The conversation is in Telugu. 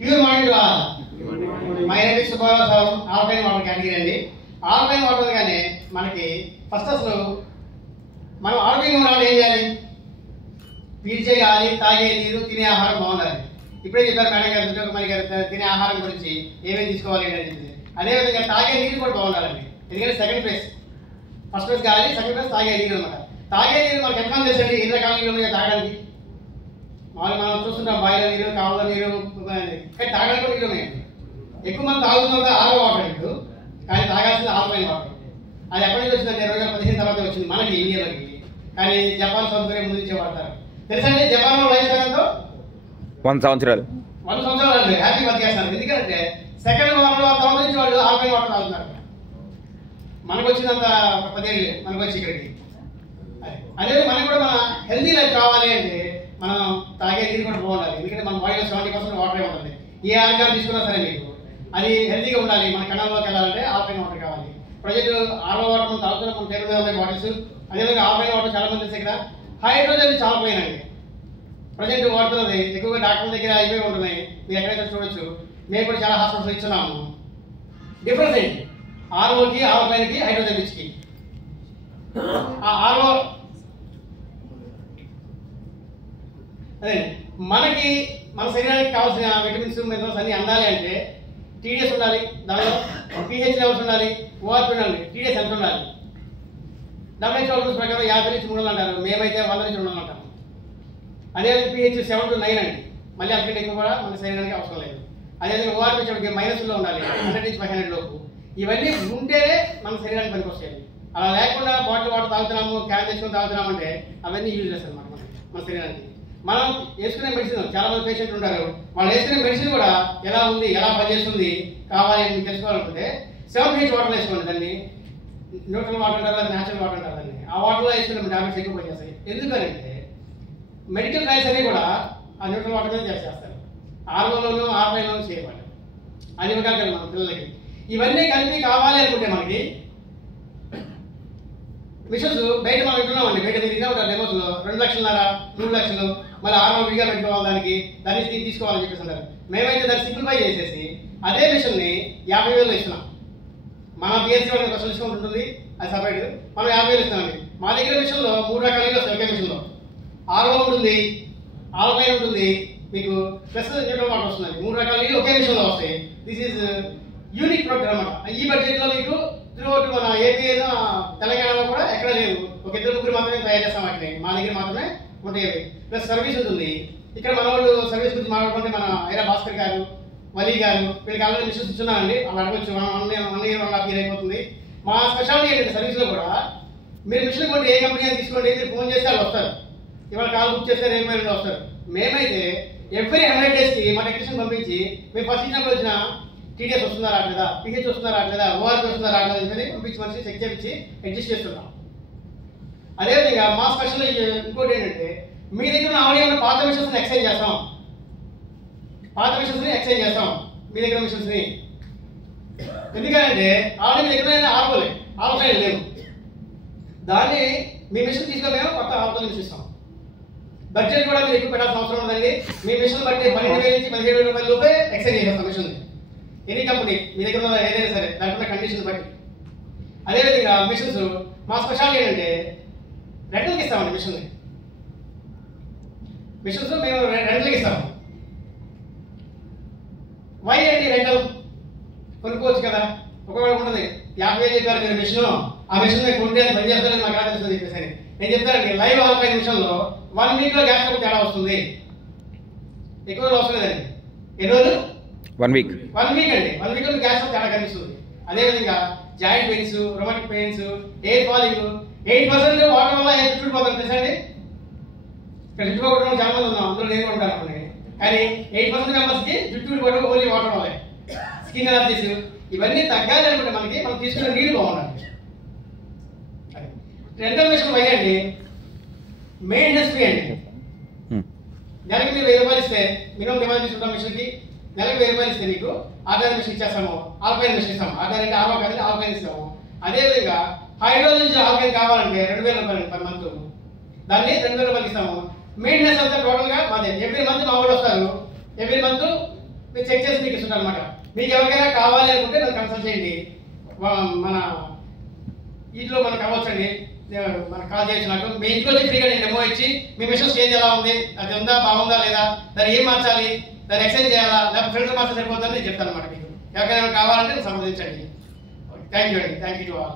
Pure morning my name is Subbarao. Alkaline water category అండి. ఆల్కలైన్ వాటర్ కానీ మనకి ఫస్ట్ అసలు మనం ఆరోగ్యంగా ఉండాలి. ఏం చేయాలి? పీల్చే గాలి, తాగే నీరు, తినే ఆహారం బాగుండాలి. ఇప్పుడే చెప్పారు మేడం గారు, దుర్గకుమారి గారు తినే ఆహారం గురించి ఏమేమి తీసుకోవాలి అని చెప్పింది. అదేవిధంగా తాగే నీరు కూడా బాగుండాలండి. ఎందుకంటే సెకండ్ ప్లేస్, ఫస్ట్ ప్లేస్ గాలి, సెకండ్ ప్లేస్ తాగే నీరు అనమాట. తాగే నీరు మనకు ఎంతమంది తెలుసండి? ఎన్ని రకాల నీళ్ళు ఉన్నాయో తాగడానికి. మామూలు మనం చూస్తుంటాం బాయిల నీరు, కావుల నీరు, కానీ తాగడానికి కూడా నీళ్ళు ఉన్నాయండి. ఎక్కువ మంది తాగుతున్నది ఆరో వాటర్ ఇప్పుడు, కానీ తాగాల్సింది ఆల్కలైన్ వాటర్. అది ఎప్పటి నుంచి వచ్చిందంటే 2015 తర్వాత వచ్చింది మనకి ఇండియాలోకి. కానీ జపాన్ సౌకర్యం ముందు నుంచే వాడతారు. తెలుసండి జపాన్ లో లైఫ్ ఎంతో? 100 సంవత్సరాలు. 100 సంవత్సరాలు హ్యాపీ బతికేస్తున్నారు. ఎందుకంటే సెకండ్ వాటర్ తర్వాత నుంచి వాళ్ళు ఆల్కలైన్ వాటర్ తాగుతున్నారు. మనకు వచ్చినంత 10 ఏళ్ళు మనకు వచ్చి ఇక్కడికి. అదే మనకు కూడా మన హెల్తీ లైఫ్ కావాలి అంటే మనం తాగే నీరు కూడా బాగుండాలి. ఎందుకంటే మన బాడీలో 70% వాటరే ఉంటుంది. ఏ ఆహారం తీసుకున్నా సరే మీకు అది హెల్తీగా ఉండాలి. మన కణాల్లోకి వెళ్ళాలంటే ఆల్కలైన్ వాటర్ కావాలి. ప్రజెంట్ ఆరో వాటర్ మనం తాగుతున్నాం, మన టేబుల్ మీద ఉన్నాయి బాటిల్స్. అదేవిధంగా ఆల్కలైన్ వాటర్ చాలా మంది దగ్గర హైడ్రోజన్ చాలా ప్లైన్ అండి. ప్రజెంట్ వాడుతున్నది ఎక్కువగా డాక్టర్ల దగ్గర అయిపోయి ఉంటున్నాయి. మీరు ఎక్కడైతే చూడొచ్చు. మేము కూడా చాలా హాస్పిటల్స్ ఇస్తున్నాము. డిఫరెన్స్ ఏంటి? ఆర్ఓకి, ఆల్కలైన్కి, హైడ్రోజన్ రిచ్కి. ఆ ఆర్ఓ అదే మనకి మన శరీరానికి కావాల్సిన విటమిన్స్, మినరల్స్ అన్ని అందాలి అంటే టీడీఎస్ ఉండాలి, దానిలో పీహెచ్ లెవెల్స్ ఉండాలి, ఓఆర్పి ఉండాలి. టీడీఎస్ ఎంత ఉండాలి? WHO రూల్స్ ప్రకారం 50 నుంచి 300 అంటారు. మేమైతే 100 నుంచి 200 అంటాం. అదేవిధంగా పీహెచ్ 7 to 9 అండి. మళ్ళీ అంతకంటే ఎక్కువ కూడా మన శరీరానికి అవసరం లేదు. అదేవిధంగా ఓఆర్పి వచ్చేటికి -లో ఉండాలి, 100 నుంచి 500 లోపు. ఇవన్నీ ఉంటేనే మన శరీరానికి పనికి వస్తాయి. అలా లేకుండా బాటిల్ వాటర్ తాగుతున్నాము, క్యాన్ తెచ్చుకొని తాగుతున్నాము అంటే అవన్నీ యూజ్లెస్ అనమాట మన శరీరానికి. మనం వేసుకునే మెడిసిన్, చాలా మంది పేషెంట్లు ఉంటారు, వాళ్ళు వేసుకునే మెడిసిన్ కూడా ఎలా ఉంది, ఎలా పనిచేస్తుంది కావాలి అని మీకు తెలుసుకోవాలనుకుంటే 7pH వాటర్ వేసుకోండి. దాన్ని న్యూట్రల్ వాటర్ అంటారు, అది న్యాచురల్ వాటర్ అంటారు. దాన్ని ఆ వాటర్లో వేసుకునే టాబ్లెట్స్ ఎక్కువ పనిచేస్తాయి. ఎందుకంటే మెడికల్ ట్రయల్స్ అన్ని కూడా ఆ న్యూట్రల్ వాటర్ మీద చేస్తారు. ఆర్ఓలోనూ ఆర్లైన్లోనూ చేయబడి అది ఇవ్వగలరు మన పిల్లలకి. ఇవన్నీ కలిపి కావాలి అనుకుంటే మనకి మిషన్స్ బయట మనం వింటున్నామండి. బయట మీరు విన్నా ఉంటారు డెమోస్ లో 2 లక్షలున్నర, 3 లక్షలు, మళ్ళీ ఆర్ఓ విడిగా పెట్టుకోవాలి, దాన్ని తీసుకోవాలని చెప్పేసి అంటారు. మేమైతే దాన్ని సింప్లిఫై చేసేసి అదే మిషన్ ని 50,000 ఇస్తున్నాం. మన పిఎస్సీ వాళ్ళకి కొంచెం డిస్కౌంట్ ఉంటుంది, అది సపరేట్. మనం 50,000 ఇస్తామండి. మా దగ్గర మిషన్ లో 3 రకాలుగా వస్తాయి. ఒకే మిషన్ లో ఆర్ఓ ఉంటుంది, ఆల్కలైన్ ఉంటుంది, మీకు ప్లస్ న్యూట్రల్ వాటర్ వస్తుంది. 3 రకాల నీళ్ళు ఒకే మిషన్ లో వస్తాయి. దిస్ ఈజ్ యూనిక్ ప్రోడక్ట్ అనమాట. ఈ బడ్జెట్ లో మీకు త్రూఅవుట్ మన ఏపీలో, తెలంగాణలో కూడా ఎక్కడ లేవు. ఒక 2-3 మాత్రమే తయారు చేస్తాం. వాటిని మా దగ్గర మాత్రమే ఉంటాయి. ప్లస్ సర్వీస్ ఉంటుంది. ఇక్కడ మన వాళ్ళు సర్వీస్ గురించి మాట్లాడుకుంటే మన ఐరా భాస్కర్ గారు, వలీ గారు, వీళ్ళకి ఆల్రెడీ మిషన్స్ ఇస్తున్నారండి. వాళ్ళు అడగొచ్చు. 1 year 1.5 year అయిపోతుంది. మా స్పెషాలిటీ ఏంటంటే సర్వీస్ లో కూడా మీరు మిషన్ కొంటే ఏ కంపెనీ అని తీసుకోండి, మీరు ఫోన్ చేస్తే వాళ్ళు వస్తారు. ఇవాళ కాల్ బుక్ చేస్తే రేపు మైలు వస్తారు. మేమైతే ఎవ్రీ 100 days కి మా టెక్నీషియన్ పంపించి మేము ఫస్ట్ ఇచ్చినప్పుడు వచ్చిన టీడీఎస్ వస్తుందా రావట్లేదా, పీహెచ్ వస్తుందా రావట్లేదా, ఓఆర్పి వస్తుందా రావట్లేదు అనేది పంపించి మనిషి చెక్ చేయించి అడ్జస్ట్ చేస్తున్నాం. అదేవిధంగా మా స్పెషల్ ఇంకోటి ఏంటంటే మీ దగ్గర ఉన్న ఆడియో పాత మిషన్స్ ఎక్స్చేంజ్ చేస్తాం. పాత మిషన్స్ ని ఎక్స్చేంజ్ చేస్తాం మీ దగ్గర మిషన్స్ ని. ఎందుకంటే ఆల్రెడీ మీ దగ్గర ఆల్కలైన్ లేవు. దాన్ని మీ మిషన్ తీసుకొని మేము కొత్త ఆల్కలైన్ మిషన్ ఇస్తాం. బడ్జెట్ కూడా మీరు ఎక్కువ పెట్టాల్సిన అవసరం ఉందండి. మీ మిషన్ బట్టి 12,000 నుంచి 17,000 రూపాయల లోపే ఎక్స్చేంజ్ చేసేస్తాం మిషన్. ఎనీ కంపెనీ మీ దగ్గర ఉన్న ఏదైనా సరే దాంట్లో కండిషన్ బట్టి. అదేవిధంగా మిషన్స్ మా స్పెషాలిటీ ఏంటంటే రెంటల్కి ఇస్తామండి. మిషన్స్ మేము రెంటల్కి ఇస్తాము. వై అండి రెంటల్? కొనుక్కోవచ్చు కదా. ఒకవేళ ఉంటుంది 50,000 చెప్పారు మీరు మిషన్, ఆ మిషన్ కొంటే అది పని చేస్తారని మాకు ఎలా తెలుస్తుంది చెప్పేసి నేను చెప్తానండి. లైవ్ ఆల్కలైన్ మిషన్ లో 1 week లో గ్యాస్ స్టవ్ తేడా వస్తుంది. ఎక్కువ రోజులు అవసరం లేదండి. ఎన్ని రోజులు? 1 week. 1 week అండి. 1 week లో గ్యాస్ స్టవ్ తేడా కనిపిస్తుంది. అదేవిధంగా joint pains, రొమాటిక్ pains, air falling 8% water వల్ల ఎయిర్ చుట్టుపోతుంది తెలుసండి. ఇక్కడ చుట్టుకోవడం చాలా మంది ఉన్నాం, అందులో నేను ఉంటాను అనుకోండి. కానీ 8% మెంబర్స్ కి జుట్టు పడడం ఓన్లీ వాటర్ వల్లే. స్కిన్ అలర్జీస్ ఇవన్నీ తగ్గాలి అనుకుంటే మనం తీసుకునే నీళ్ళు బాగుండాలి. రెంటల్ మిషన్ వై అండి మెయింటెనెన్స్ ఫ్రీ అండి. నెలకి మీరు 1000 రూపాయలు ఇస్తే మినిమం డిమాండ్ తీసుకుంటాం మిషన్ కి. నెలకు 1000 రూపాయలు ఇస్తే మీకు ఆర్గానిక్ మిషన్ ఇచ్చేస్తాము, ఆల్కలైన్ మిషన్ ఇస్తాము. ఆర్గానిక్ ఆర్ఓ కానీ ఆల్కలైన్ ఇస్తాము. అదేవిధంగా హైడ్రోజన్ ఆల్కలైన్ కావాలంటే 2,000 రూపాయలు పర్ మంత్, దాన్ని 2,000 రూపాయలు ఇస్తాము. మెయింటెనెన్స్ అంతా టోటల్ గా మాదే. ఎవ్రీ మంత్ మా వాళ్ళు వస్తారు. ఎవ్రీ మంత్ మీరు చెక్ చేసి మీకు ఇస్తుంటారు అనమాట. మీకు ఎవరికైనా కావాలి అనుకుంటే నన్ను కన్సల్ట్ చేయండి. మన ఇంట్లో మనకు అవ్వచ్చండి, మనకు కాల్ చేయొచ్చు. నాకు మీ ఇంటికి వచ్చి ఫ్రీగా నేను డెమో ఇచ్చి మీ మిషన్ స్టేజ్ ఎలా ఉంది, అది ఉందా, బాగుందా లేదా, దాన్ని ఏం మార్చాలి, దాన్ని ఎక్స్చేంజ్ చేయాలా, లేకపోతే ఫిల్టర్ మార్చాలి సరిపోతుందని నేను చెప్తాను అనమాట. మీకు ఎవరికైనా కావాలంటే సంప్రదించండి. థ్యాంక్ యూ అండి. Thank you to all.